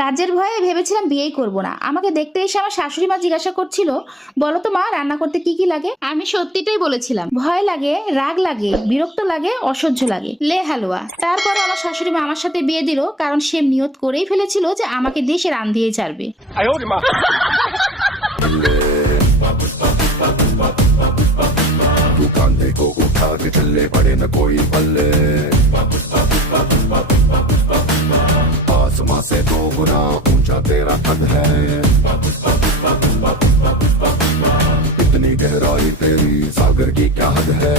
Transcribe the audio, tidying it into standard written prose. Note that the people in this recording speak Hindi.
কাজের ভয়ে ভেবেছিলাম বিয়েই করব না। আমাকে দেখতে এসে আমার শাশুড়ি মা জিজ্ঞাসা করছিল, বলো তো মা, রান্না করতে কি কি লাগে? আমি সত্যিটাই বলেছিলাম, ভয় লাগে, রাগ লাগে, বিরক্ত লাগে, অসহ্য লাগে, লে হালুয়া। তারপরে আমার শাশুড়ি মা আমার সাথে বিয়ে দিল, কারণ সে নিয়ত করেই ফেলেছিল যে আমাকে দিয়ে সে রান্ধিয়েই ছাড়বে। तू कांधे को उठा के चले पड़े न कोई पल्ले आसमां से दो गुना ऊंचा तेरा कद है इतनी गहराई तेरी सागर की क्या हद है